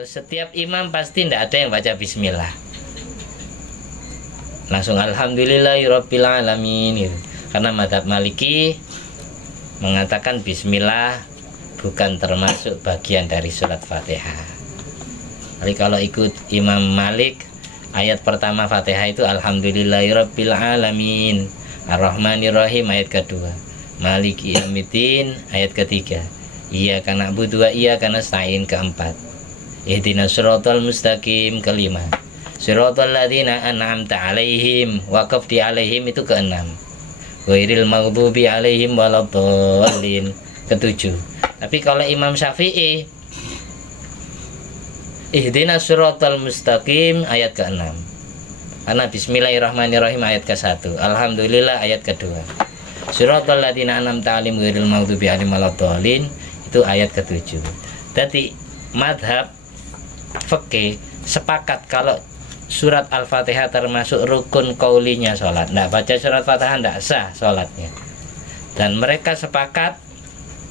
Terus setiap imam pasti tidak ada yang baca bismillah, langsung alhamdulillahirabbil alamin gitu. Karena mazhab Maliki mengatakan bismillah bukan termasuk bagian dari surat Fatihah. Jadi kalau ikut Imam Malik, ayat pertama Fatihah itu alhamdulillahirabbil alamin, arrahmanirrahim ayat kedua, maliki yaumiddin ayat ketiga, iyyaka na'budu wa iyyaka nasta'in keempat, ihdinas siratal mustaqim kelima, siratal ladzina an'amta alaihim, waqaf di alaihim itu keenam, ghairil maghdubi alaihim waladdallin ketujuh. Tapi kalau Imam Syafi'i, ihdinas siratal mustaqim ayat ke-6. Karena bismillahirrahmanirrahim ayat ke-1, alhamdulillah ayat kedua, siratal ladzina an'amta alaihim ghairil maghdubi alaihim waladdallin itu ayat ke-7. Jadi madhab fikih sepakat kalau surat Al-Fatihah termasuk rukun qaulinya sholat. Tidak baca surat Fatihah tidak sah sholatnya. Dan mereka sepakat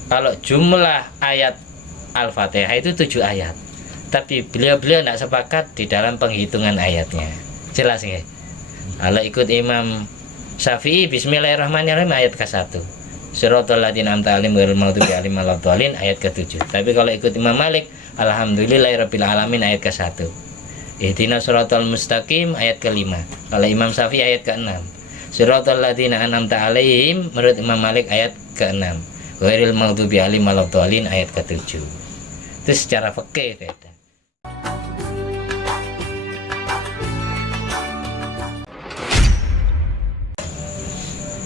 kalau jumlah ayat Al-Fatihah itu 7 ayat. Tapi beliau-beliau tidak sepakat di dalam penghitungan ayatnya. Jelas nggak? Kalau ikut Imam Syafi'i, bismillahirrahmanirrahim ayat ke-1, siratal ladzina an'amta alaihim ghairil maghdubi alaihim waladdallin ayat ke-7. Tapi kalau ikut Imam Malik, alhamdulillahirabbil alamin ayat ke-1, ihdinas siratal mustaqim ayat ke-5. Kalau Imam Syafi'i ayat ke-6, siratal ladzina an'amta alaihim menurut Imam Malik ayat ke-6, ghairil maghdubi alaihim waladdallin ayat ke-7. Itu secara fikih beda.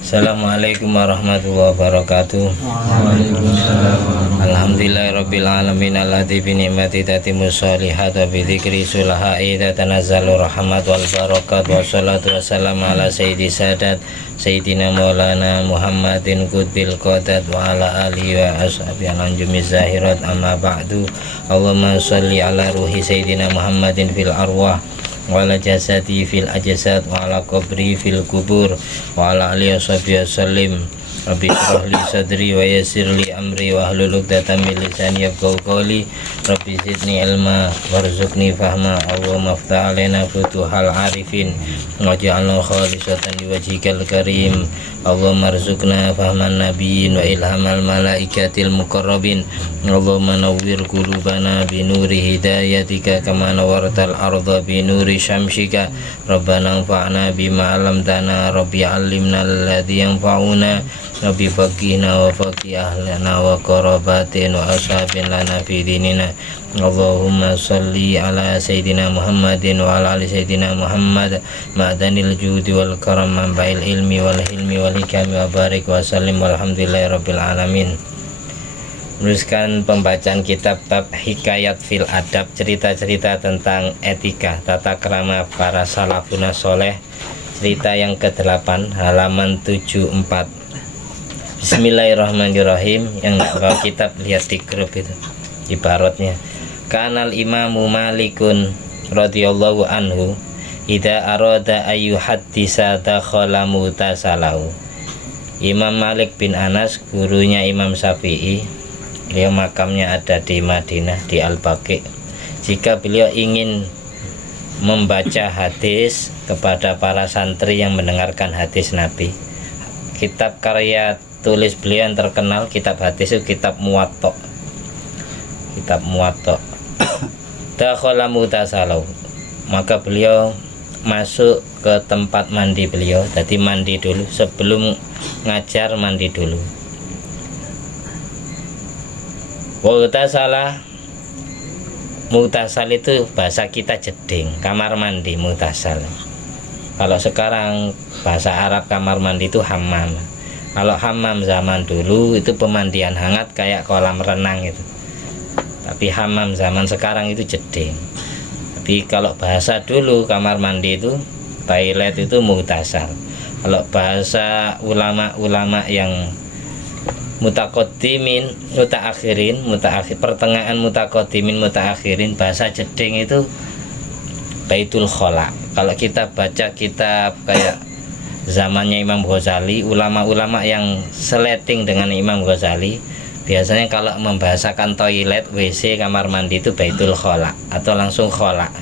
Assalamualaikum warahmatullahi wabarakatuh. Alhamdulillahirabbil alamin alladzi bi ni'mati tatimmu sholihat wa bi dzikri sulahai tatanazzalu rahmat wal barakat wa sholatu wassalamu ala sayyidi sadat sayyidina maulana Muhammadin qutbil qadat wa ala alihi wa ashabihi al-anjumi zahirat amma ba'du. Allahumma sholli ala ruhi sayyidina Muhammadin fil arwah wa ala jasadi fil ajsad wa ala qabri fil kubur wa ala alihi washabihi wasallim. Rabbi shrah li sadri wa yassir li amri wa hlul 'uqdatam min lisani yafqahu qawli. Rabbi zidni ilma warzuqni fahma. Allahumma iftah 'alaina futuhal arifin waj'alna khalisatan liwajhikal karim. Allahumma arzuqna fahman nabiyyin wa ilhamal malaikatil muqarrabin. Allahumma nawwir qulubana bi nuri hidayatika kama nawwartal arda bi nuri syamsika. Rabbana anfa'na bima 'allamtana, rabbi 'allimna alladzi yanfa'una, rabbi faqihna wa faqih ahlana wa qarabatin wa ashabin lana fi dinina. Allahumma salli ala sayyidina Muhammadin wa ala ali sayyidina Muhammad ma'danil judi wal karam manba'il ilmi wal hilmi wal hikami wa barik wa sallim walhamdulillahi rabbil alamin. Meneruskan pembacaan kitab Bab Hikayat fil Adab, cerita-cerita tentang etika tata krama para salafuna soleh, cerita yang ke-8 halaman 74. Bismillahirrahmanirrahim. Yang nggak bawa kitab lihat di grup itu ibaratnya. Kanal imamu Malikun radhiyallahu anhu idza arada ayu haddisa dakhala mutasalahu. Imam Malik bin Anas, gurunya Imam Syafi'i, beliau makamnya ada di Madinah di Al-Baqi. Jika beliau ingin membaca hadis kepada para santri yang mendengarkan hadis Nabi, kitab karya tulis beliau yang terkenal kitab hadis itu kitab Muwatta. Kitab Muwatta. Dakhala mutasalau. Maka beliau masuk ke tempat mandi beliau. Jadi mandi dulu sebelum ngajar, mandi dulu. Mutasala, mutasal itu bahasa kita jeding, kamar mandi mutasal. Kalau sekarang bahasa Arab kamar mandi itu hammam. Kalau hammam zaman dulu itu pemandian hangat kayak kolam renang itu. Tapi hammam zaman sekarang itu jeding. Tapi kalau bahasa dulu kamar mandi itu, toilet itu mutasal. Kalau bahasa ulama-ulama yang mutaqaddimin, mutaakhir, pertengahan mutaqaddimin, mutaakhirin, bahasa jeding itu Baitul Khala. Kalau kita baca kitab kayak zamannya Imam Ghazali, ulama-ulama yang seleting dengan Imam Ghazali, Biasanya kalau membahasakan toilet, WC, kamar mandi itu baitul khola atau langsung khola.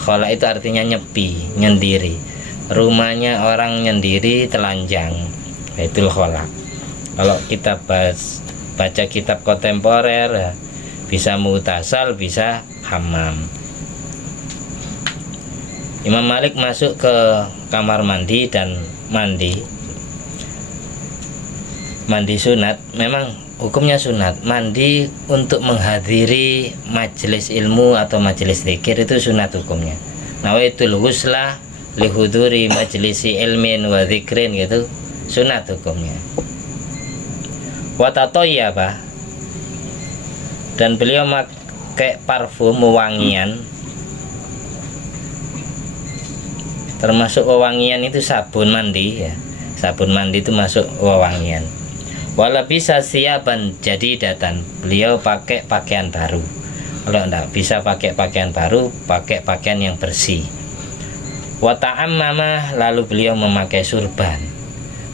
Khola itu artinya nyepi, nyendiri. Rumahnya orang nyendiri, telanjang, baitul khola. Kalau kita baca kitab kontemporer, bisa mutasal, bisa hammam. Imam Malik masuk ke kamar mandi dan mandi sunat. Memang hukumnya sunat. Mandi untuk menghadiri majelis ilmu atau majelis zikir itu sunat hukumnya. Nawaitul ghusla lihuduri majlisi ilmin wa zikrin, gitu, sunat hukumnya. Watatoyaba, dan beliau pakai parfum wewangian. Termasuk wewangian itu sabun mandi ya. Sabun mandi itu masuk wewangian. Wala bisa siapan jadi datan, beliau pakai pakaian baru. Kalau enggak bisa pakai pakaian baru, pakai pakaian yang bersih. Wa ta'ammama, lalu beliau memakai surban.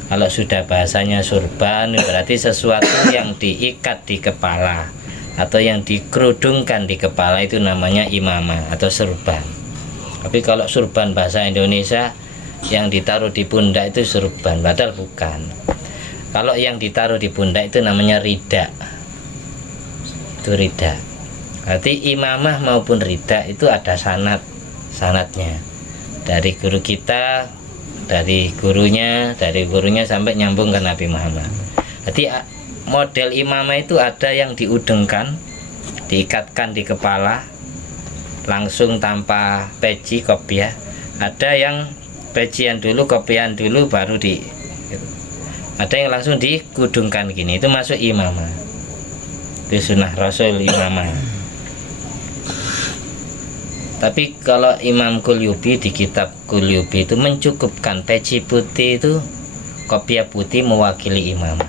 Kalau sudah bahasanya surban berarti sesuatu yang diikat di kepala atau yang dikerudungkan di kepala, itu namanya imamah atau surban. Tapi kalau surban bahasa Indonesia yang ditaruh di pundak itu surban, padahal bukan. Kalau yang ditaruh di pundak itu namanya rida. Itu rida. Berarti imamah maupun rida itu ada sanatnya. Dari guru kita, dari gurunya sampai nyambung ke Nabi Muhammad. Jadi model imamah itu ada yang diudengkan, diikatkan di kepala langsung tanpa peci kopiah. Ada yang pecian dulu, kopian dulu, baru ada yang langsung dikudungkan gini, itu masuk imamah. Itu sunnah Rasul imamah. Tapi kalau Imam Qulyubi di kitab Qulyubi itu mencukupkan peci putih itu, kopiah putih mewakili imamah,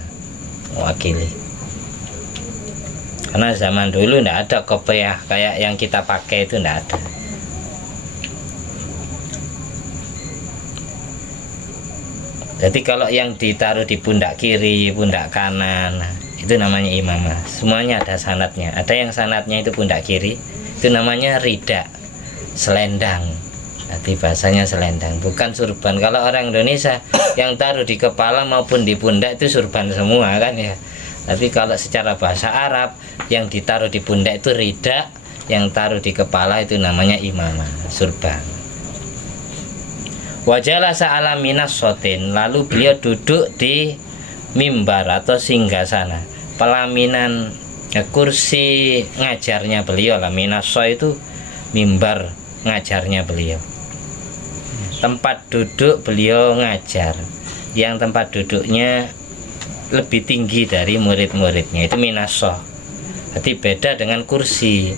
mewakili. Karena zaman dulu tidak ada kopiah kayak yang kita pakai, itu tidak ada. Jadi kalau yang ditaruh di pundak kiri, pundak kanan, itu namanya imamah. Semuanya ada sanatnya. Ada yang sanatnya itu pundak kiri, itu namanya rida, selendang. Jadi bahasanya selendang, bukan surban. Kalau orang Indonesia yang taruh di kepala maupun di pundak itu surban semua kan ya. Tapi kalau secara bahasa Arab, yang ditaruh di pundak itu rida, yang taruh di kepala itu namanya imamah, surban. Wajalasa ala minas sotin, lalu beliau duduk di mimbar atau singgasana, pelaminan kursi ngajarnya beliau lah. Minaso itu mimbar ngajarnya beliau, tempat duduk beliau ngajar, yang tempat duduknya lebih tinggi dari murid-muridnya, itu minaso. Jadi beda dengan kursi.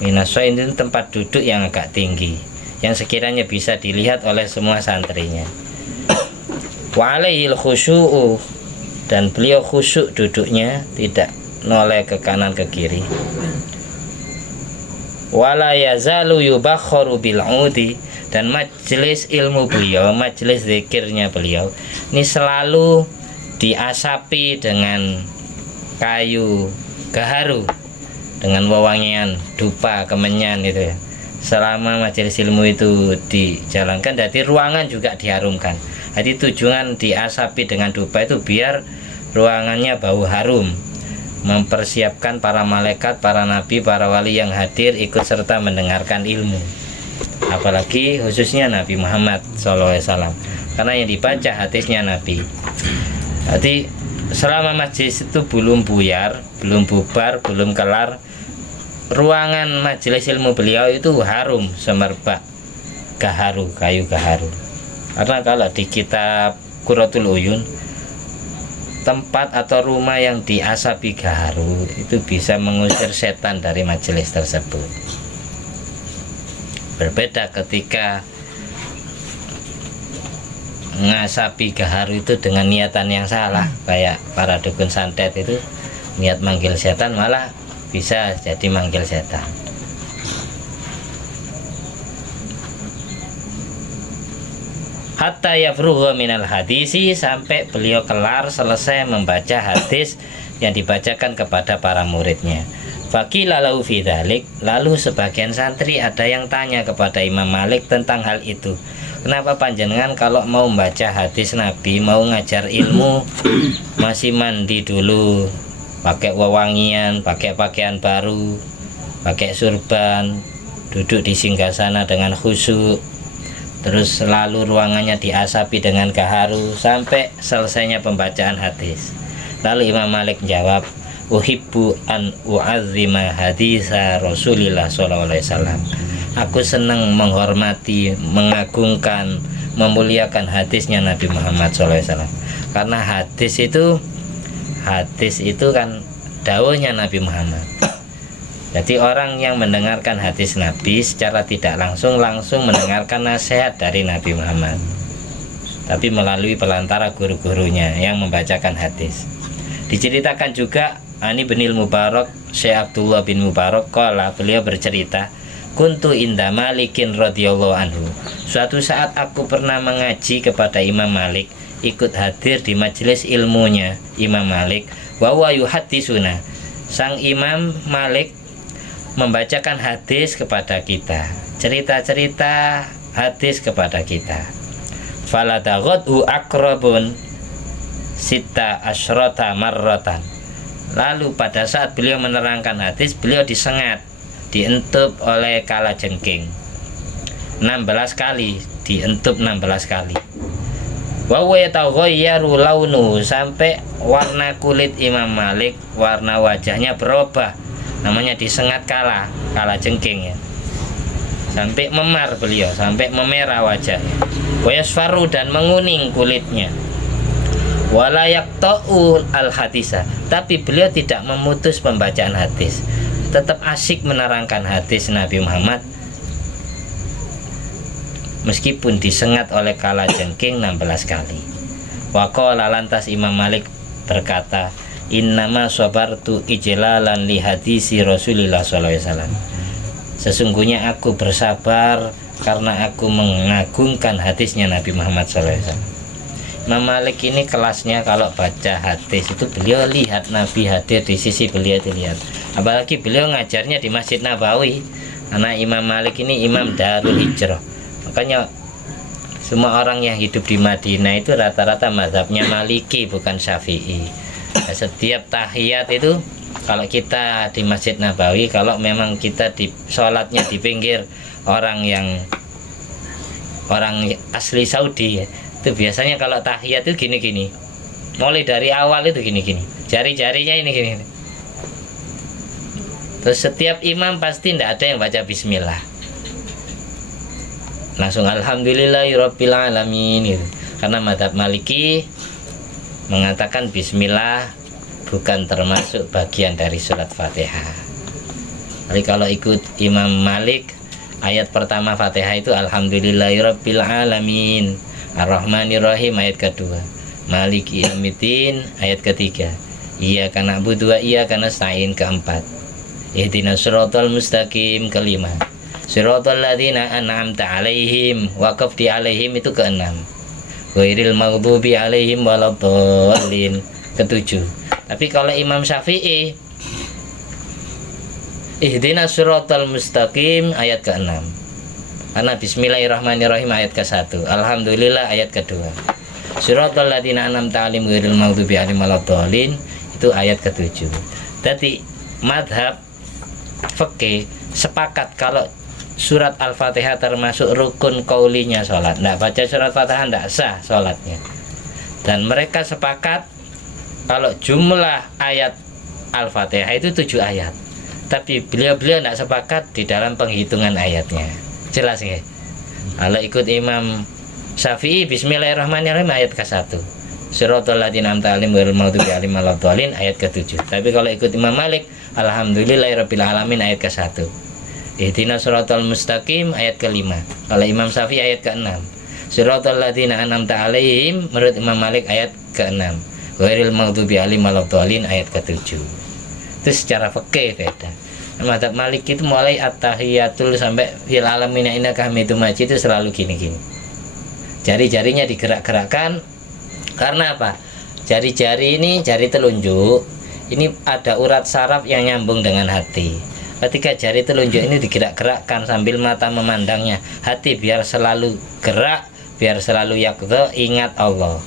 Minaso itu tempat duduk yang agak tinggi, yang sekiranya bisa dilihat oleh semua santrinya. Wa alaihil khusyu'u, dan beliau khusyuk duduknya, tidak noleh ke kanan ke kiri. Wala yazalu yubakharu bil'udi, dan majelis ilmu beliau, majelis zikirnya beliau ini selalu diasapi dengan kayu gaharu, dengan wewangian dupa, kemenyan itu ya. Selama majelis ilmu itu dijalankan, jadi ruangan juga diharumkan. Jadi tujuan diasapi dengan dupa itu biar ruangannya bau harum, mempersiapkan para malaikat, para nabi, para wali yang hadir ikut serta mendengarkan ilmu. Apalagi khususnya Nabi Muhammad SAW, karena yang dibaca hadisnya Nabi. Jadi selama majelis itu belum buyar, belum bubar, belum kelar, ruangan majelis ilmu beliau itu harum semerbak gaharu, kayu gaharu. Karena kalau di kitab Qurratul Uyun, tempat atau rumah yang diasapi gaharu itu bisa mengusir setan dari majelis tersebut. Berbeda ketika ngasapi gaharu itu dengan niatan yang salah, kayak para dukun santet itu niat manggil setan, malah bisa jadi manggil setan. Hatta yafrugha minal hadisi, sampai beliau kelar selesai membaca hadis yang dibacakan kepada para muridnya. Faqila lahu fi dzalik, lalu sebagian santri ada yang tanya kepada Imam Malik tentang hal itu. Kenapa panjenengan kalau mau membaca hadis Nabi, mau ngajar ilmu, masih mandi dulu, pakai wewangian, pakai pakaian baru, pakai surban, duduk di singgasana dengan khusyuk, terus selalu ruangannya diasapi dengan gaharu sampai selesainya pembacaan hadis. Lalu Imam Malik menjawab, uhibbu an u'azzima hadisa Rasulillah sallallahu alaihi wasallam. Aku senang menghormati, mengagungkan, memuliakan hadisnya Nabi Muhammad sallallahu alaihi wasallam. Karena hadis itu kan dawuhnya Nabi Muhammad. Jadi orang yang mendengarkan hadis Nabi secara tidak langsung mendengarkan nasihat dari Nabi Muhammad, tapi melalui pelantara guru-gurunya yang membacakan hadis. Diceritakan juga Ani bin Mubarak, Syekh Abdullah bin Mubarak qala, beliau bercerita, kuntu inda Malikin radhiyallahu anhu. Suatu saat aku pernah mengaji kepada Imam Malik, ikut hadir di majelis ilmunya Imam Malik. Wa huwa yuhaddisuna. Sang Imam Malik membacakan hadis kepada kita, cerita-cerita hadis kepada kita. Faladaghathu akrabun sita asyrota marratan. Lalu pada saat beliau menerangkan hadis, beliau disengat, dientup oleh kalajengking 16 kali, dientup 16 kali. Wa huwa yataghayyaru launuhu, sampai warna kulit Imam Malik, warna wajahnya berubah. Namanya disengat kalajengking ya. Sampai memar beliau, sampai memerah wajahnya. Wa yasfaru, dan menguning kulitnya. Wala yaqta'u al-hadisa, tapi beliau tidak memutus pembacaan hadis, tetap asyik menerangkan hadis Nabi Muhammad meskipun disengat oleh kalajengking 16 kali. Wa qala, lantas Imam Malik berkata, innama sabartu ijlalan li hadisi Rasulillah sallallahu alaihi wasallam. Sesungguhnya aku bersabar karena aku mengagungkan hadisnya Nabi Muhammad sallallahu alaihi wasallam. Imam Malik ini kelasnya kalau baca hadis itu beliau lihat Nabi hadir di sisi beliau, itu lihat. Apalagi beliau ngajarnya di Masjid Nabawi. Karena Imam Malik ini imam Darul Hijrah. Makanya semua orang yang hidup di Madinah itu rata-rata mazhabnya Maliki, bukan Syafi'i. Nah, setiap tahiyat itu kalau kita di Masjid Nabawi, kalau memang kita di sholatnya di pinggir orang asli Saudi ya, itu biasanya kalau tahiyat itu gini-gini, mulai dari awal itu gini-gini, jari-jarinya ini gini. Terus setiap imam pasti tidak ada yang baca bismillah, langsung alhamdulillahirabbil alamin gitu. Karena mazhab Maliki mengatakan bismillah bukan termasuk bagian dari surat Fatihah. Jadi kalau ikut Imam Malik, ayat pertama Fatihah itu alhamdulillahirabbil alamin, Ar-Rahmanir-Rahim ayat kedua, Maliki yaumiddin ayat ketiga, Iyyaka na'budu wa iyyaka nasta'in keempat, Ihdinas siratal mustaqim kelima, Siratal ladzina an'amta 'alaihim, waqaf di 'alaihim itu keenam, Ghairil maghdubi 'alaihim waladdallin ketujuh. Tapi kalau Imam Syafi'i, Ihdinas siratal mustaqim ayat keenam, karena bismillahirrahmanirrahim ayat ke-1, alhamdulillah ayat kedua, siratal ladzina an'amta 'alaihim ghairil maghdubi 'alaihim waladdallin itu ayat ke-7. Jadi madhab fikih sepakat kalau surat Al-Fatihah termasuk rukun qaulinya sholat. Tidak baca surat Fatihah tidak sah sholatnya. Dan mereka sepakat kalau jumlah ayat Al-Fatihah itu 7 ayat. Tapi beliau-beliau tidak sepakat di dalam penghitungan ayatnya. Jelas nggak? Kalau ikut Imam Syafi'i, bismillahirrahmanirrahim ayat ke-1, siratal ladzina an'amta 'alaihim ghairil maghdubi 'alaihim waladdallin ayat ke-7. Tapi kalau ikut Imam Malik, alhamdulillahirabbil alamin ayat ke-1, ihdinas siratal mustaqim ayat ke-5. Kalau Imam Syafi'i ayat ke-6, siratal ladzina an'amta 'alaihim menurut Imam Malik ayat ke-6, ghairil maghdubi 'alaihim waladdallin ayat ke-7. Itu secara fikih beda. Mazhab Malik itu mulai at-tahiyatul sampai fil alamin innaka hamidum majid itu selalu gini-gini. Jari-jarinya digerak-gerakkan. Karena apa? Jari-jari ini, jari telunjuk ini ada urat saraf yang nyambung dengan hati. Ketika jari telunjuk ini digerak-gerakkan sambil mata memandangnya, hati biar selalu gerak, biar selalu yaqdha, ingat Allah,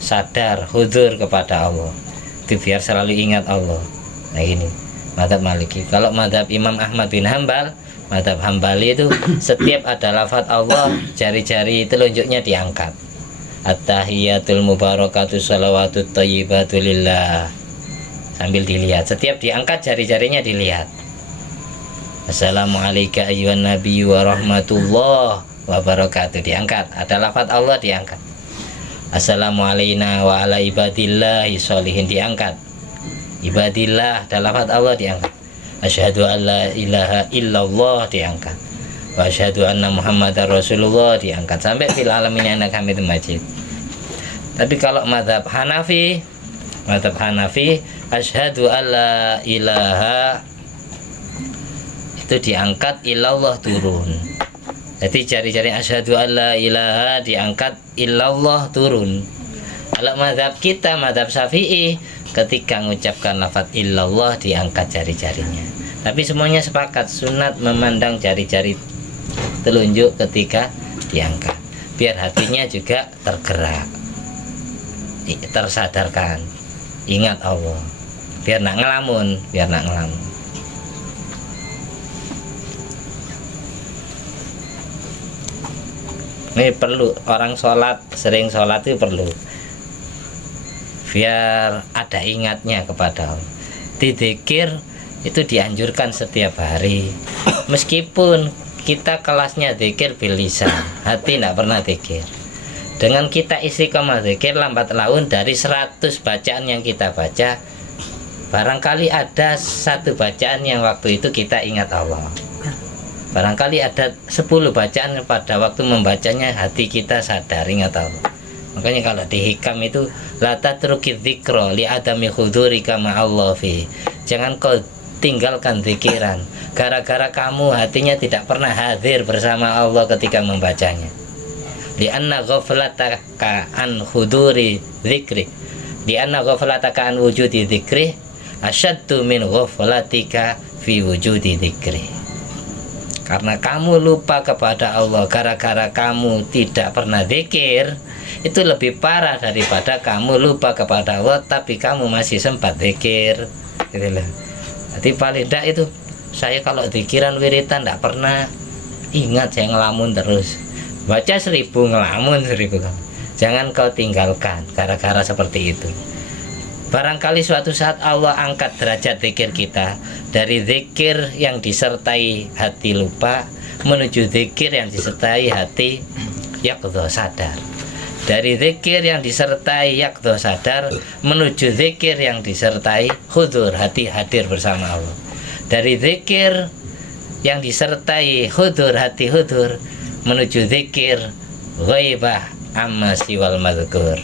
sadar, hudur kepada Allah, itu biar selalu ingat Allah. Nah ini mazhab Maliki. Kalau mazhab Imam Ahmad bin Hambal, mazhab Hambali itu setiap ada lafaz Allah, jari-jari telunjuknya diangkat. At-tahiyatul mubarakatuh salawatut thayyibatu lillah, sambil dilihat, setiap diangkat jari-jarinya dilihat. Assalamualaikum ayyuhan nabiyyu wa rahmatullah wa barakatuh, diangkat, ada lafaz Allah diangkat. Assalamualaikum wa ala ibadillahi sholihin, diangkat. Ibadillah, ada lafaz Allah diangkat. Asyhadu an la ilaha illallah, diangkat. Wa asyhadu anna muhammadar rasulullah, diangkat sampai fil alamin innaka hamidum majid. Tapi kalau mazhab Hanafi, asyhadu an la ilaha itu diangkat, illallah turun. Jadi jari-jari asyhadu an la ilaha diangkat, illallah turun. Kalau mazhab kita, mazhab Syafi'i, ketika mengucapkan lafaz illallah diangkat jari-jarinya. Tapi semuanya sepakat sunat memandang jari-jari telunjuk ketika diangkat, biar hatinya juga tergerak, tersadarkan, ingat Allah, biar nak ngelamun, Ini perlu, orang sholat, sering sholat itu perlu, biar ada ingatnya kepada Allah. Dzikir itu dianjurkan setiap hari, meskipun kita kelasnya dzikir bil lisan, hati tidak pernah dzikir. Dengan kita istiqomah dzikir, lambat laun dari 100 bacaan yang kita baca, barangkali ada 1 bacaan yang waktu itu kita ingat Allah. Barangkali ada 10 bacaan pada waktu membacanya hati kita sadar ingat Allah. Makanya kalau di hikam itu la tatruki dzikra li adami hudurika ma'allah fi. Jangan kau tinggalkan zikiran gara-gara kamu hatinya tidak pernah hadir bersama Allah ketika membacanya. Li anna ghaflataka an huduri dzikri. Li anna ghaflataka an wujudi dzikri asyaddu min ghaflatika fi wujudi dzikri. Karena kamu lupa kepada Allah gara-gara kamu tidak pernah zikir, itu lebih parah daripada kamu lupa kepada Allah tapi kamu masih sempat zikir, gitu loh. Jadi paling tidak itu, saya kalau zikiran wiritan tidak pernah ingat, saya ngelamun terus, baca 1000 ngelamun 1000. Jangan kau tinggalkan gara-gara seperti itu. Barangkali suatu saat Allah angkat derajat zikir kita dari zikir yang disertai hati lupa menuju zikir yang disertai hati yaqdha, sadar. Dari zikir yang disertai yaqdha, sadar menuju zikir yang disertai hudur, hati hadir bersama Allah. Dari zikir yang disertai hudur, hati hudur menuju zikir ghaibah amma siwal madhkur,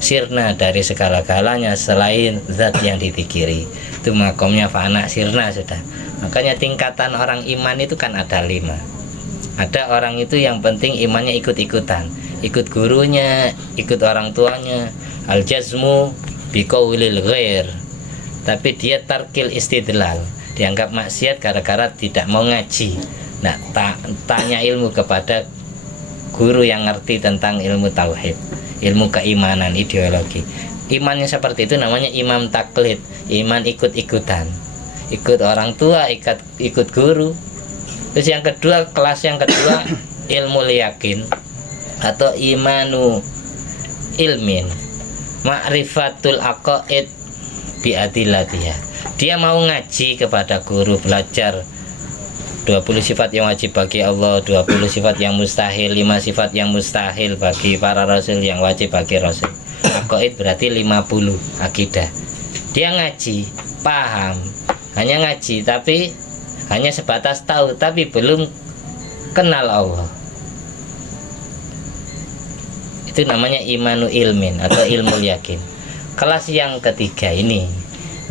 sirna dari segala-galanya selain zat yang dizikiri. Itu makomnya fana sirna sudah. Makanya tingkatan orang iman itu kan ada 5. Ada orang itu yang penting imannya ikut-ikutan, ikut gurunya, ikut orang tuanya, al jazmu biqaulil ghair, tapi dia tarkil istidlal, dianggap maksiat gara-gara tidak mau ngaji. Nah, tanya ilmu kepada guru yang ngerti tentang ilmu tauhid, ilmu keimanan, ideologi. Imannya seperti itu namanya imam taklid, iman ikut-ikutan, ikut orang tua, ikut guru. Terus yang kedua, kelas yang kedua ilmu yakin atau imanu ilmin, ma'rifatul aqaid bi'adillatiyah. Dia mau ngaji kepada guru, belajar 20 sifat yang wajib bagi Allah, 20 sifat yang mustahil, 5 sifat yang mustahil bagi para rasul, yang wajib bagi rasul. Aqaid berarti 50 akidah. Dia ngaji, paham, hanya ngaji tapi hanya sebatas tahu tapi belum kenal Allah. Itu namanya imanu ilmin atau ilmu yakin. Kelas yang ketiga ini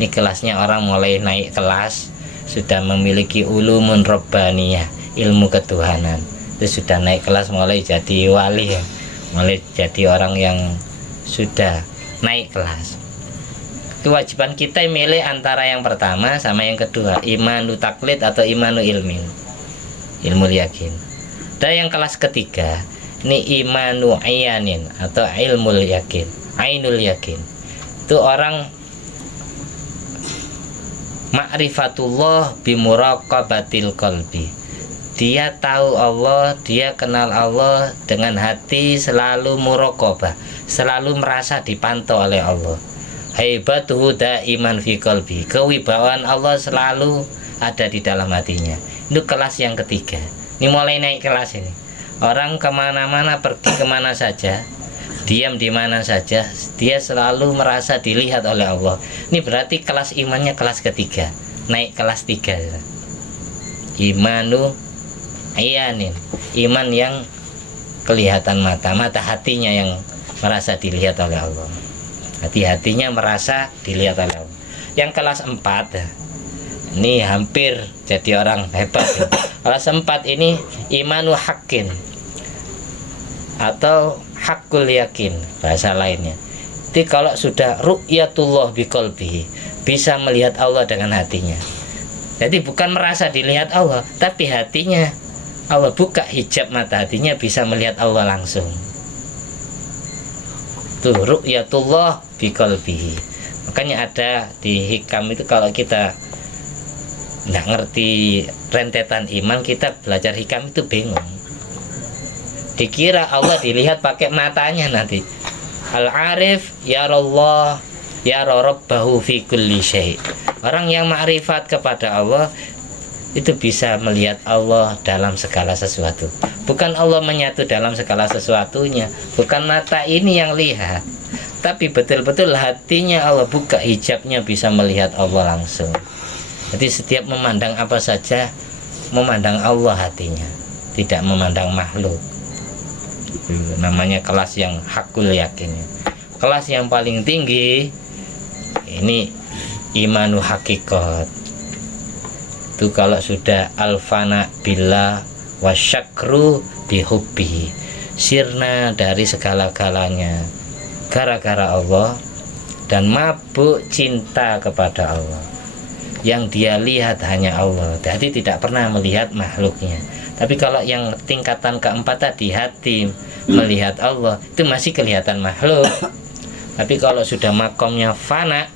kelasnya orang mulai naik kelas, sudah memiliki ulumun robbaniyah, ilmu ketuhanan. Itu sudah naik kelas, mulai jadi wali ya, mulai jadi orang yang sudah naik kelas. Kewajiban kita milih antara yang pertama sama yang kedua, imanu taklid atau imanu ilmin, ilmu yakin. Dan yang kelas ketiga ini imanu ayanin atau ilmu yakin, ainul yakin. Itu orang ma'rifatullah bimuraqabatil qalbi. Dia tahu Allah, dia kenal Allah dengan hati selalu muraqabah, selalu merasa dipantau oleh Allah. Haibatuhu daiman fi qalbi. Kewibawaan Allah selalu ada di dalam hatinya. Itu kelas yang ketiga. Ini mulai naik kelas ini. Orang kemana-mana, pergi kemana saja, diam di mana saja, dia selalu merasa dilihat oleh Allah. Ini berarti kelas imannya kelas ketiga, naik kelas 3. Imanu ayanin, iman yang kelihatan mata hatinya yang merasa dilihat oleh Allah. Hati-hatinya merasa dilihat oleh Allah. Yang kelas 4 ini hampir jadi orang hebat ya. Kelas 4 ini imanu haqqin atau hakul yakin bahasa lainnya. Jadi kalau sudah ru'yatullah biqalbihi, bisa melihat Allah dengan hatinya. Jadi bukan merasa dilihat Allah, tapi hatinya Allah buka hijab mata hatinya, bisa melihat Allah langsung. Tuh ru'yatullah biqalbihi. Makanya ada di hikam itu, kalau kita nggak ngerti rentetan iman, kita belajar hikam itu bingung. Dikira Allah dilihat pakai matanya nanti. Al-arif yarallah yara rabbahu fi kulli syai'. Orang yang ma'rifat kepada Allah itu bisa melihat Allah dalam segala sesuatu. Bukan Allah menyatu dalam segala sesuatunya, bukan mata ini yang lihat, tapi betul-betul hatinya Allah buka hijabnya, bisa melihat Allah langsung. Jadi setiap memandang apa saja, memandang Allah hatinya, tidak memandang makhluk. Namanya kelas yang hakul yakinnya. Kelas yang paling tinggi ini imanu hakikat. Itu kalau sudah alfana billah wasyakru bihubbi, sirna dari segala-galanya gara-gara Allah, dan mabuk cinta kepada Allah. Yang dia lihat hanya Allah, jadi tidak pernah melihat makhluknya. Tapi kalau yang tingkatan keempat tadi, hati melihat Allah, itu masih kelihatan makhluk. Tapi kalau sudah makomnya fana,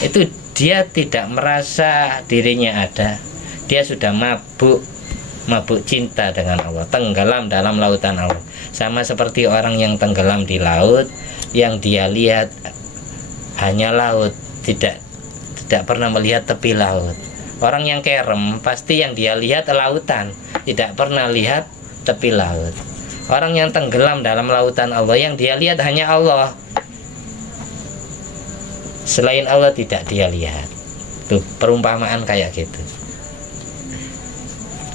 itu dia tidak merasa dirinya ada. Dia sudah mabuk cinta dengan Allah, tenggelam dalam lautan Allah. Sama seperti orang yang tenggelam di laut, yang dia lihat hanya laut, tidak pernah melihat tepi laut. Orang yang kerem pasti yang dia lihat lautan, tidak pernah lihat tepi laut. Orang yang tenggelam dalam lautan Allah, yang dia lihat hanya Allah, selain Allah tidak dia lihat. Tuh perumpamaan kayak gitu.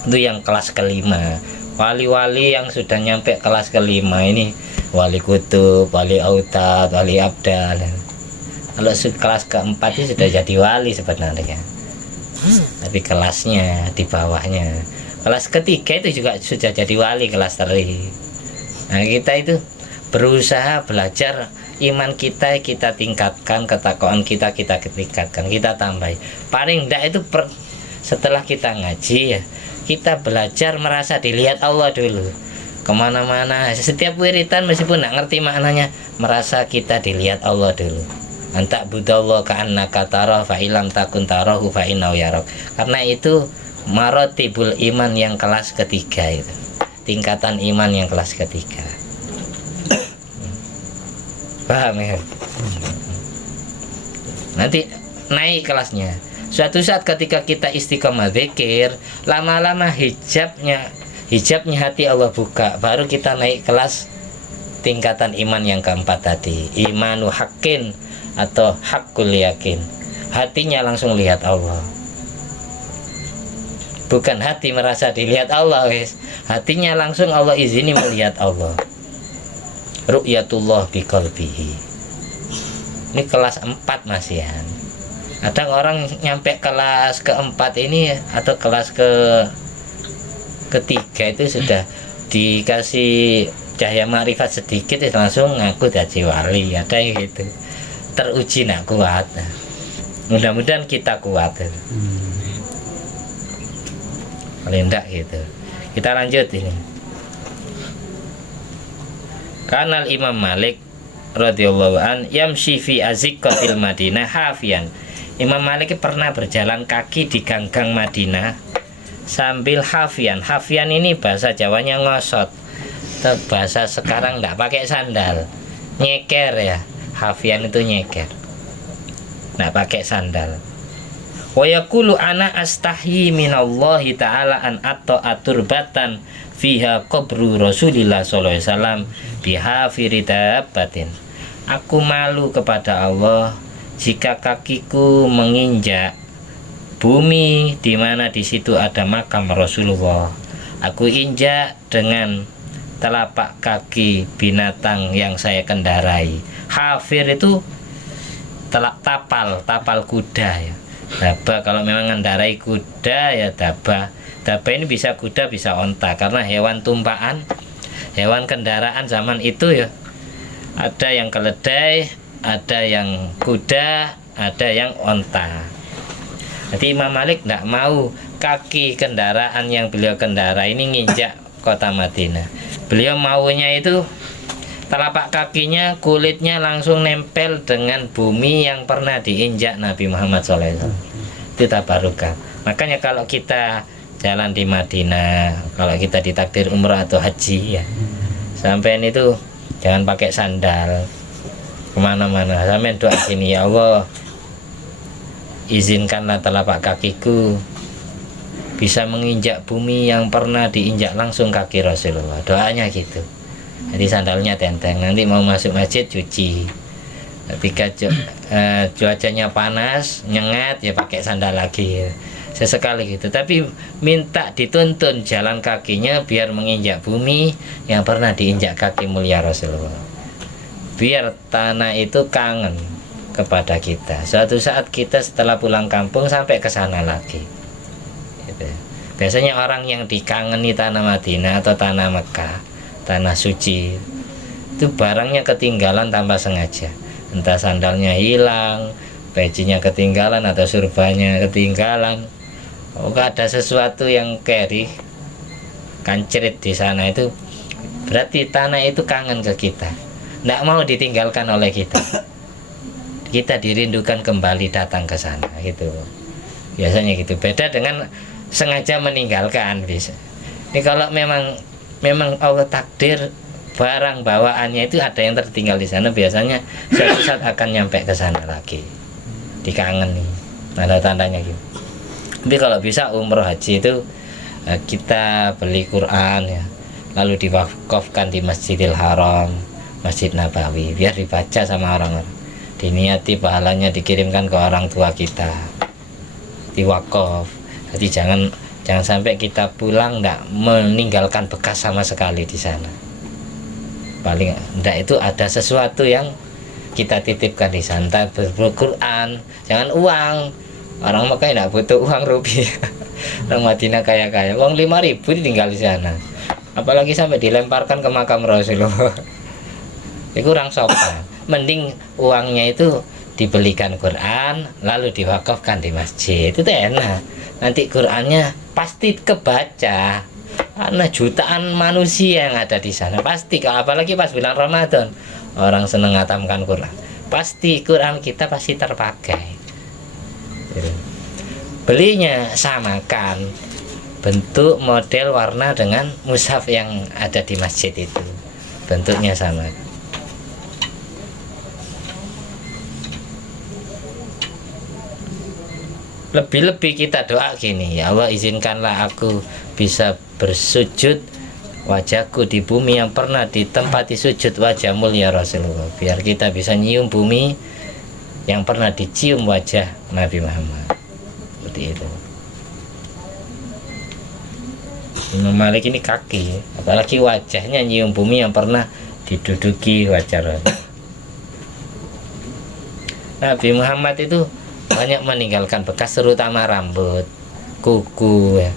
Itu yang kelas kelima. Wali-wali yang sudah nyampe kelas kelima ini, wali kutub, wali autad, wali abdal. Kalau kelas keempat itu sudah jadi wali sebenarnya, tapi kelasnya di bawahnya. Kelas ketiga itu juga sudah jadi wali, kelas teri. Nah, kita itu berusaha belajar iman kita tingkatkan, ketakwaan kita tingkatkan, kita tambah. Paling enggak itu setelah kita ngaji ya, kita belajar merasa dilihat Allah dulu. Kemana-mana, setiap wiritan meskipun enggak ngerti maknanya, merasa kita dilihat Allah dulu. Anta budallah ka'annaka tarah fa ilam takun tarahu fa innahu yarak. Karena itu marotibul iman yang kelas ketiga itu, tingkatan iman yang kelas ketiga. Paham ya? Nanti naik kelasnya. Suatu saat ketika kita istiqomah zikir, lama-lama hijabnya hati Allah buka, baru kita naik kelas tingkatan iman yang keempat tadi, imanu haqqin atau hakul yakin. Hatinya langsung lihat Allah, bukan hati merasa dilihat Allah, guys. Hatinya langsung Allah izini melihat Allah. Ru'yatullah biqalbihi. Ini kelas 4 masihan. Kadang orang nyampe kelas keempat ini atau kelas ketiga itu sudah dikasih cahaya makrifat sedikit, langsung ngaku jadi wali. Ada yang gitu. teruji nak kuat. Mudah-mudahan kita kuat. Paling enggak gitu. Kita lanjut ini. Kanal Imam Malik radhiyallahu an yamshi fi azqiqatil Madinah hafian. Imam Malik pernah berjalan kaki di gang-gang Madinah sambil hafian. Hafian ini bahasa Jawanya ngosot. Bahasa sekarang enggak pakai sandal. Nyeker ya. Hafian itu nyeker. Enggak pakai sandal. Wa yaqulu ana astahyi minallahi ta'ala an aturbatan fiha qabru Rasulillah sallallahu alaihi wasallam biha firitabatin. Aku malu kepada Allah jika kakiku menginjak bumi di mana di situ ada makam Rasulullah. Aku injak dengan telapak kaki binatang yang saya kendarai. Hafir itu tapal kuda ya. Daba kalau memang mengendarai kuda ya daba. Daba ini bisa kuda bisa onta karena hewan tumpaan, hewan kendaraan zaman itu ya. Ada yang keledai, ada yang kuda, ada yang onta. Jadi Imam Malik tidak mau kaki kendaraan yang beliau kendarai ini nginjak kota Madinah. Beliau maunya itu telapak kakinya, kulitnya langsung nempel dengan bumi yang pernah diinjak Nabi Muhammad SAW. Itu tabarukah. Makanya kalau kita jalan di Madinah, kalau kita ditakdir umrah atau haji ya, sampean itu jangan pakai sandal kemana-mana. Sampean doa sini, ya Allah, izinkanlah telapak kakiku bisa menginjak bumi yang pernah diinjak langsung kaki Rasulullah. Doanya gitu. Jadi sandalnya tenteng, nanti mau masuk masjid cuci. Ketika cuacanya panas, nyengat ya pakai sandal lagi. Sesekali gitu. Tapi minta dituntun jalan kakinya biar menginjak bumi yang pernah diinjak kaki mulia Rasulullah. Biar tanah itu kangen kepada kita. Suatu saat kita setelah pulang kampung sampai ke sana lagi. Gitu. Biasanya orang yang dikangeni tanah Madinah atau tanah Mekah, tanah suci, itu barangnya ketinggalan tanpa sengaja. Entah sandalnya hilang, pecinya ketinggalan, atau surbanya ketinggalan. Oh, ada sesuatu yang carry kancrit di sana, itu berarti tanah itu kangen ke kita, tidak mau ditinggalkan oleh kita. Kita dirindukan kembali datang ke sana gitu. Biasanya gitu. Beda dengan sengaja meninggalkan bisa. Ini kalau memang Allah takdir barang bawaannya itu ada yang tertinggal di sana, biasanya suatu saat akan nyampe ke sana lagi. Dikangen nih, tanda-tandanya gitu. Tapi kalau bisa umroh haji itu kita beli Quran ya, lalu diwakafkan di Masjidil Haram, Masjid Nabawi, biar dibaca sama orang-orang. Diniati pahalanya dikirimkan ke orang tua kita, diwakaf. Jadi jangan sampai kita pulang tidak meninggalkan bekas sama sekali di sana. Paling tidak itu ada sesuatu yang kita titipkan di sana, Quran, jangan uang. Orang Mekah tidak butuh uang rupiah. Orang Madinah kaya-kaya, uang 5.000 tinggal di sana. Apalagi sampai dilemparkan ke makam Rasulullah. Itu kurang sopan. Mending uangnya itu dibelikan Quran, lalu diwakafkan di masjid. Itu enak. Nanti Qurannya pasti kebaca. Karena jutaan manusia yang ada di sana pasti, apalagi pas bulan Ramadan orang seneng ngatamkan Quran, pasti Quran kita pasti terpakai. Belinya samakan bentuk, model, warna dengan mushaf yang ada di masjid itu, bentuknya sama. Lebih-lebih kita doa gini, ya Allah izinkanlah aku bisa bersujud wajahku di bumi yang pernah ditempati sujud wajah mulia Rasulullah, biar kita bisa nyium bumi yang pernah dicium wajah Nabi Muhammad. Seperti itu. Imam Malik ini kaki, apalagi wajahnya nyium bumi yang pernah diduduki wajah Rasulullah. Nabi Muhammad itu banyak meninggalkan bekas, terutama rambut, kuku ya.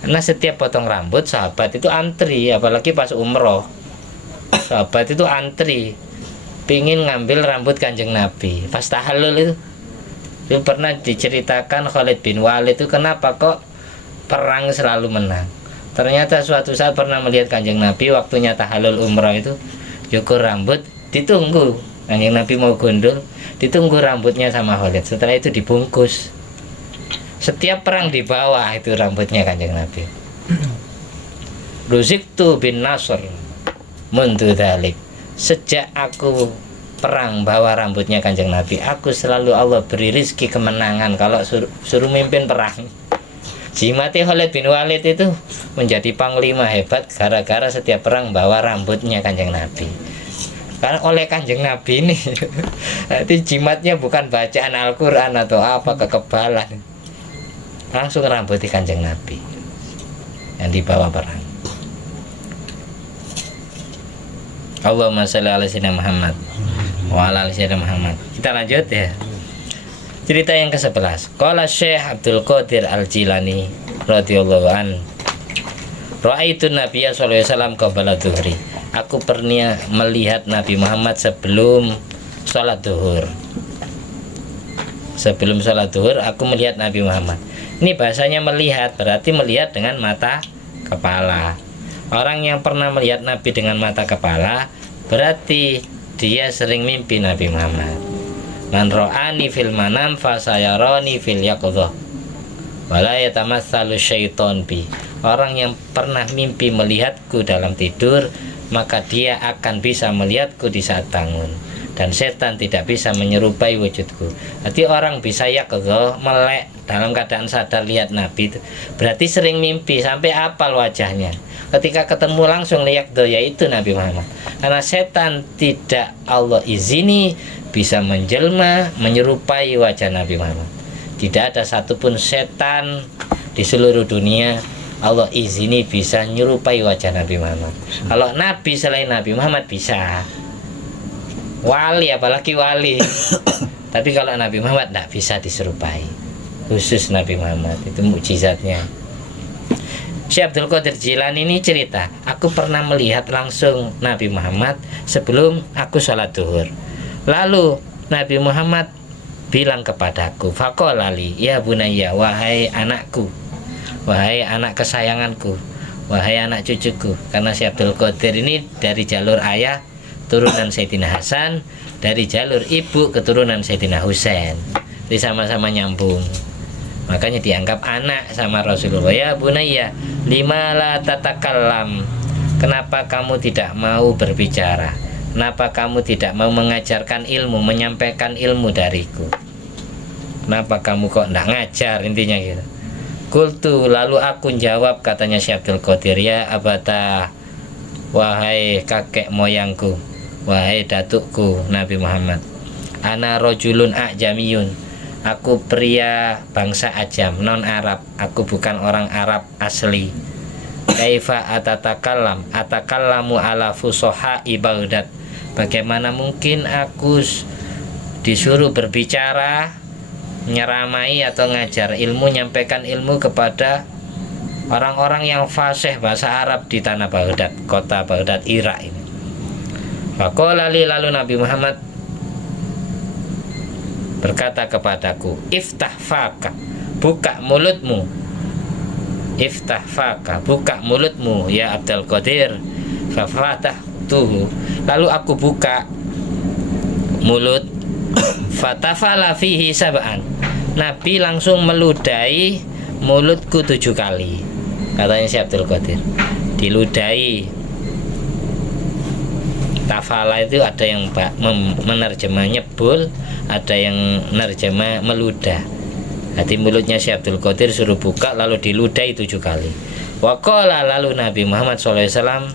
Karena setiap potong rambut sahabat itu antri, apalagi pas umroh, sahabat itu antri pingin ngambil rambut Kanjeng Nabi pas tahallul itu pernah diceritakan Khalid bin Walid itu kenapa kok perang selalu menang. Ternyata suatu saat pernah melihat Kanjeng Nabi waktunya tahallul umrah itu cukur rambut, ditunggu Kanjeng Nabi mau gondol, ditunggu rambutnya sama Khalid. Setelah itu dibungkus. Setiap perang di bawah itu rambutnya Kanjeng Nabi. Ruziktu bin Nasr mundu dzalik. Sejak aku perang bawa rambutnya Kanjeng Nabi, aku selalu Allah beri rizki kemenangan kalau suruh mimpin perang. Jimati Khalid bin Walid itu menjadi panglima hebat gara-gara setiap perang bawa rambutnya Kanjeng Nabi. Karena oleh Kanjeng Nabi ini itu jimatnya bukan bacaan Al-Quran atau apa kekebalan, langsung rambut di Kanjeng Nabi yang dibawa perang. Allahumma sholli ala sayyidina Muhammad wa ala ali sayyidina Muhammad. Kita lanjut ya. Cerita yang ke-11. Qala Syekh Abdul Qadir Al-Jilani radhiyallahu an. Ra'aitu Nabiyya sallallahu alaihi wasallam qabla dhuhri. Aku pernah melihat Nabi Muhammad sebelum salat zuhur. Sebelum salat zuhur aku melihat Nabi Muhammad. Ini bahasanya melihat berarti melihat dengan mata kepala. Orang yang pernah melihat Nabi dengan mata kepala berarti dia sering mimpi Nabi Muhammad. Man ra'ani fil manam fasayarani fil yaqdhah wala yatamatsalu syaiton bi. Orang yang pernah mimpi melihatku dalam tidur, maka dia akan bisa melihatku di saat bangun, dan setan tidak bisa menyerupai wujudku. Berarti orang bisa yaqdhah, melek dalam keadaan sadar lihat Nabi itu berarti sering mimpi sampai apal wajahnya. Ketika ketemu langsung lihat yaitu Nabi Muhammad. Karena setan tidak Allah izini bisa menjelma menyerupai wajah Nabi Muhammad. Tidak ada satupun setan di seluruh dunia Allah izini bisa menyerupai wajah Nabi Muhammad. Kalau Nabi selain Nabi Muhammad bisa, wali apalagi wali. Tapi kalau Nabi Muhammad tidak bisa diserupai. Khusus Nabi Muhammad itu mukjizatnya. Syekh Abdul Qadir Jilani ini cerita, aku pernah melihat langsung Nabi Muhammad sebelum aku sholat zuhur. Lalu Nabi Muhammad bilang kepadaku, faqolali ya bunayya, wahai anakku, wahai anak kesayanganku, wahai anak cucuku. Karena Syekh Abdul Qadir ini dari jalur ayah turunan Sayyidina Hasan, dari jalur ibu keturunan Sayyidina Husain. Jadi sama-sama nyambung. Makanya dianggap anak sama Rasulullah. Ya bunayya, lima la tatakallam. Kenapa kamu tidak mau berbicara? Kenapa kamu tidak mau mengajarkan ilmu, menyampaikan ilmu dariku? Kenapa kamu kok tidak ngajar, intinya gitu. Qultu, lalu aku jawab, katanya Syekh Abdul Qadir, ya abata, wahai kakek moyangku, wahai datukku Nabi Muhammad, ana rojulun a'jamiyun, aku pria bangsa Ajam, non Arab, aku bukan orang Arab asli. Kaifa atakallamu ala fusoha Baghdad. Bagaimana mungkin aku disuruh berbicara, menyeramai atau ngajar ilmu, nyampaikan ilmu kepada orang-orang yang fasih bahasa Arab di tanah Baghdad, kota Baghdad, Irak ini. Faqala li, lalu Nabi Muhammad berkata kepadaku, iftah faka, buka mulutmu. Iftah faka, buka mulutmu ya Abdul Qadir. Fafatah tuh, lalu aku buka mulut. Fatafala fihi sab'an, Nabi langsung meludahi mulutku 7 kali, katanya Syekh Abdul Qadir. Diludahi. Tafala itu ada yang menerjemah nyebul, ada yang menerjemah meludah. Hati mulutnya Syekh Abdul Qadir suruh buka lalu diludahi 7 kali. Waqala, lalu Nabi Muhammad SAW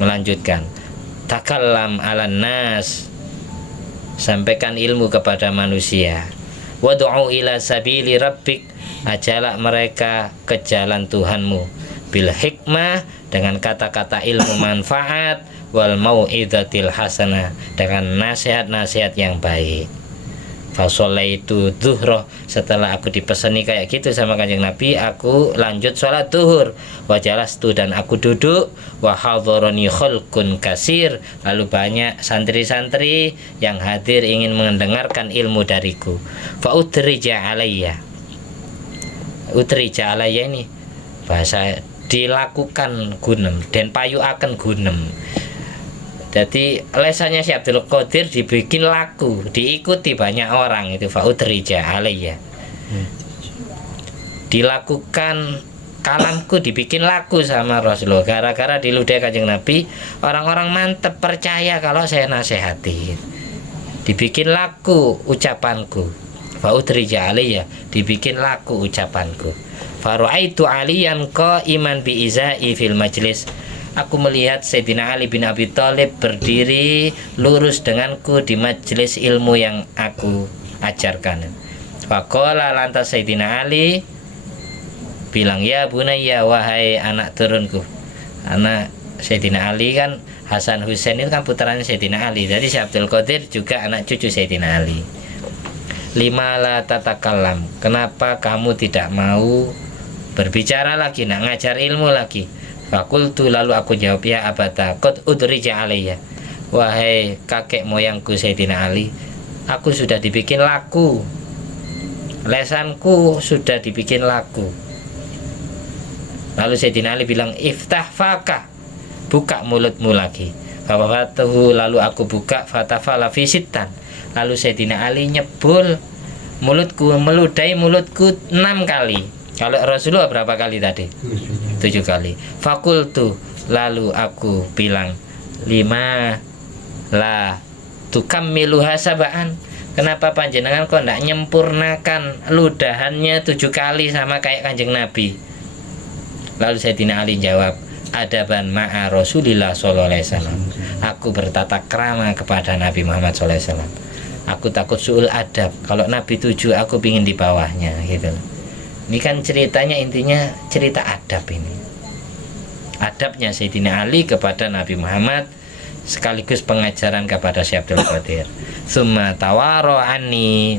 melanjutkan, takallam alan nas, sampaikan ilmu kepada manusia. Wad'u ila sabili rabbik, ajalak mereka ke jalan Tuhanmu. Bil hikmah, dengan kata-kata ilmu manfaat. Wal mau'izatil hasanah, dengan nasihat-nasihat yang baik. Fasolaitu zuhroh, setelah aku dipeseni kayak gitu sama kanjeng Nabi, aku lanjut sholat zuhur. Wajalastu, dan aku duduk. Wahadharani khalqun kasir, lalu banyak santri-santri yang hadir ingin mendengarkan ilmu dariku. Fa utrija alayya, utrija alayya ini bahasa dilakukan gunem dan payu akan gunem. Jadi lesannya Syekh Abdul Qadir dibikin laku, diikuti banyak orang, itu fa'udrija alayya. Dilakukan, kalamku dibikin laku sama Rasulullah. Gara-gara diludahi kanjeng Nabi, orang-orang mantep percaya kalau saya nasihati. Dibikin laku ucapanku. Fa'udrija alayya, dibikin laku ucapanku. Faru'aitu aliyan qa'iman bi'izai fil majlis. Aku melihat Sayyidina Ali bin Abi Thalib berdiri lurus denganku di majelis ilmu yang aku ajarkan. Faqala, lantas Sayyidina Ali bilang, ya bunayya, wahai anak turunku. Anak Sayyidina Ali kan Hasan Husain itu kan putranya Sayyidina Ali. Jadi Syekh Abdul Qadir juga anak cucu Sayyidina Ali. Lima la tatakallam, kenapa kamu tidak mau berbicara lagi, nak ngajar ilmu lagi? Fakultu, lalu aku jawab, ya abata qad udrija alayya, wahai kakek moyangku Sayyidina Ali, aku sudah dibikin laku, lesanku sudah dibikin laku. Lalu Sayyidina Ali bilang, iftah faka, buka mulutmu lagi. Fawafatuhu, lalu aku buka, fatafala fisitan, lalu Sayyidina Ali nyebul mulutku, meludahi mulutku 6 kali. Kalau Rasulullah berapa kali tadi? 7 kali. Fakultu, lalu aku bilang, 5 la tukammilu hasabaan, kenapa panjenengan kok tidak nyempurnakan ludahannya 7 kali sama kayak kanjeng Nabi? Lalu Sayyidina Ali jawab, adaban ma'a Rasulillah sallallahu alaihi wasallam, aku bertata krama kepada Nabi Muhammad sallallahu alaihi wasallam. Aku takut su'ul adab, kalau Nabi 7 aku pingin di bawahnya gitu. Ini kan ceritanya, intinya cerita adab ini. Adabnya Sayyidina Ali kepada Nabi Muhammad, sekaligus pengajaran kepada Syekh Abdul Qadir. Summa tawaro anni,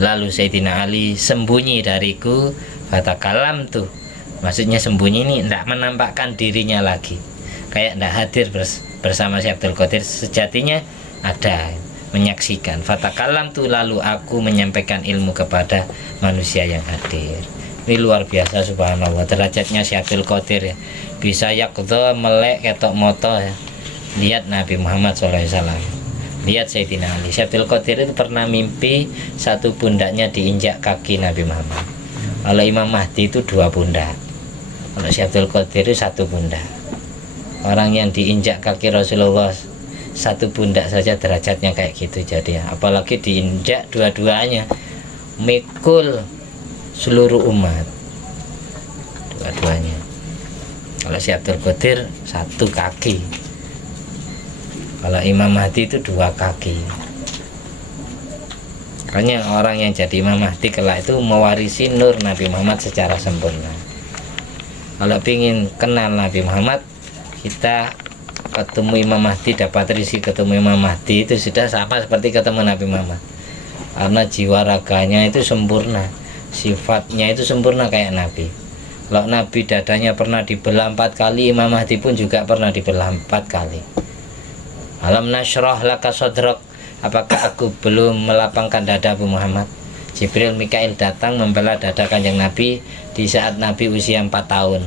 lalu Sayyidina Ali sembunyi dariku. Fatakalam tuh, maksudnya sembunyi ini tidak menampakkan dirinya lagi, kayak tidak hadir bersama Syekh Abdul Qadir. Sejatinya ada, menyaksikan. Fatakalam tuh, lalu aku menyampaikan ilmu kepada manusia yang hadir. Ini luar biasa, subhanallah, derajatnya Syekh Abdul Qadir ya. Bisa yakdho, melek, ketok moto ya. Lihat Nabi Muhammad SAW, lihat Sayyidina Ali. Syekh Abdul Qadir itu pernah mimpi satu pundaknya diinjak kaki Nabi Muhammad. Kalau Imam Mahdi itu 2 pundak, kalau Syekh Abdul Qadir itu 1 pundak. Orang yang diinjak kaki Rasulullah 1 pundak saja derajatnya kayak gitu. Jadi apalagi diinjak dua-duanya, mikul seluruh umat dua-duanya. Kalau Syekh Abdul Qadir 1 kaki, kalau Imam Mahdi itu 2 kaki. Makanya orang yang jadi Imam Mahdi kelak itu mewarisi nur Nabi Muhammad secara sempurna. Kalau ingin kenal Nabi Muhammad, kita ketemu Imam Mahdi, dapat rizki ketemu Imam Mahdi, itu sudah sama seperti ketemu Nabi Muhammad. Karena jiwa raganya itu sempurna, sifatnya itu sempurna kayak Nabi. Kalau Nabi dadanya pernah dibelah 4 kali, Imam Mahdi pun juga pernah dibelah 4 kali. Alam nasyrah laka sodrok, apakah aku belum melapangkan dada Abu Muhammad? Jibril Mikail datang membelah dada kanjeng Nabi di saat Nabi usia 4 tahun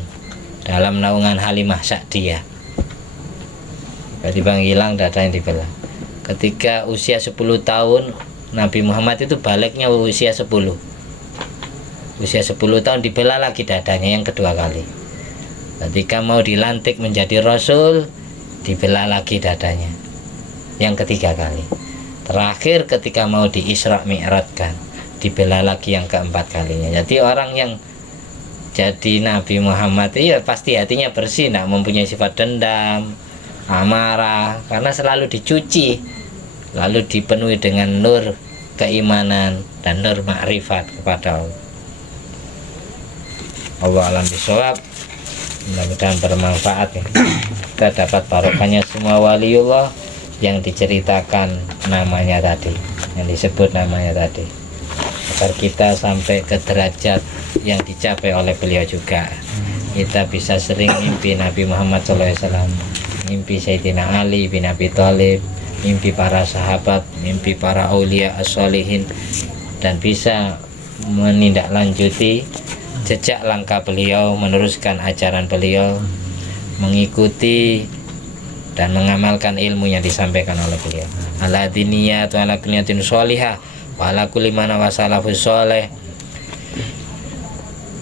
dalam naungan Halimah Sa'diyah. Tiba-tiba hilang dada yang dibelah. Ketika usia 10 tahun Nabi Muhammad itu baliknya usia 10. Usia 10 tahun dibelah lagi dadanya yang kedua kali. Ketika mau dilantik menjadi Rasul, dibelah lagi dadanya yang ketiga kali. Terakhir ketika mau di Isra Mi'rajkan, dibelah lagi yang keempat kalinya. Jadi orang yang jadi Nabi Muhammad itu ya pasti hatinya bersih, tidak mempunyai sifat dendam, amarah, karena selalu dicuci, lalu dipenuhi dengan nur keimanan dan nur makrifat kepada Allah. Allah alam bisawab. Mudah-mudahan bermanfaat ya. Kita dapat barokahnya semua waliullah yang diceritakan namanya tadi. yang disebut namanya tadi, agar kita sampai ke derajat yang dicapai oleh beliau juga. Kita bisa sering mimpi Nabi Muhammad SAW, mimpi Sayyidina Ali bin Abi Thalib, mimpi para sahabat, mimpi para aulia as-solihin, dan bisa menindaklanjuti jejak langkah beliau, meneruskan ajaran beliau, mengikuti dan mengamalkan ilmu yang disampaikan oleh beliau. Ala diniyat wa ala kulliyatin sholihah wa ala kulli man wasalafus sholih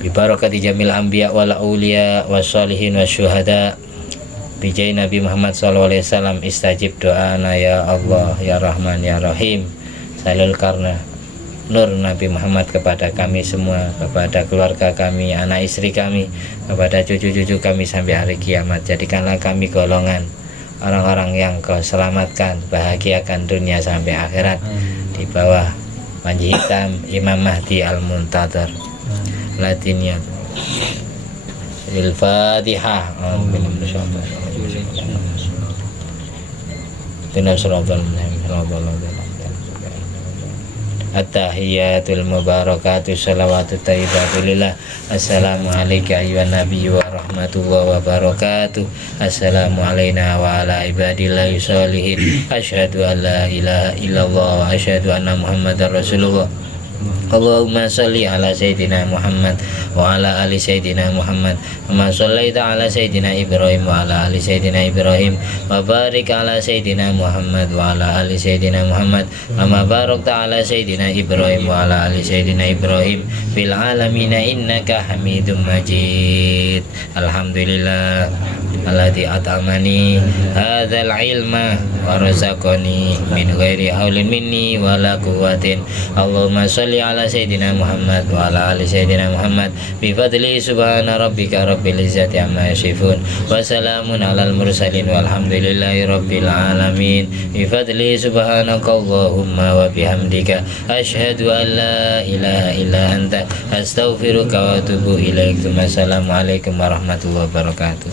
bi barakati jamil anbiya wal auliya wassolihin wasyuhada bi jai Nabi Muhammad sallallahu alaihi wasallam. Istajib doana ya Allah ya Rahman ya Rahim. Salul karna nur Nabi Muhammad kepada kami semua, kepada keluarga kami, anak istri kami, kepada cucu-cucu kami sampai hari kiamat. Jadikanlah kami golongan orang-orang yang Kau selamatkan, bahagiakan dunia sampai akhirat di bawah panji hitam Imam Mahdi Al-Muntadhar. Latinnya Al-Fatihah. Amin. At-tahiyatul mubarakatuh salawatu tayyibatu lillah. Assalamu alayka ayyuhan nabiyyu wa rahmatullahi wa barakatuh. Assalamu alayna wa ala ibadillahi sholihin. Asyhadu an la ilaha illallah wa asyhadu anna muhammadar rasulullah. Allahumma salli ala Sayyidina Muhammad wa ala ali Sayyidina Muhammad kama shallaita ala Sayyidina Ibrahim wa ala ali Sayyidina Ibrahim wa barik ala Sayyidina Muhammad wa ala ali Sayyidina Muhammad kama barakta ala Sayyidina Ibrahim wa ala ali Sayyidina Ibrahim fil alamin innaka Hamidum Majid. Alhamdulillah alladzi at'amani hadzal ilma wa razaqani min ghairi haulin minni wala quwwatin. Allahumma sholli ala Sayyidina Muhammad wa ala ali Sayyidina Muhammad bi fadli subhana rabbika rabbil izzati amma yasifun wa salamun alal mursalin walhamdulillahi rabbil alamin bi fadli subhanaka Allahumma wa bihamdika asyhadu an la ilaha illa anta astaghfiruka wa atubu ilaik. Wassalamualaikum warahmatullahi wabarakatuh.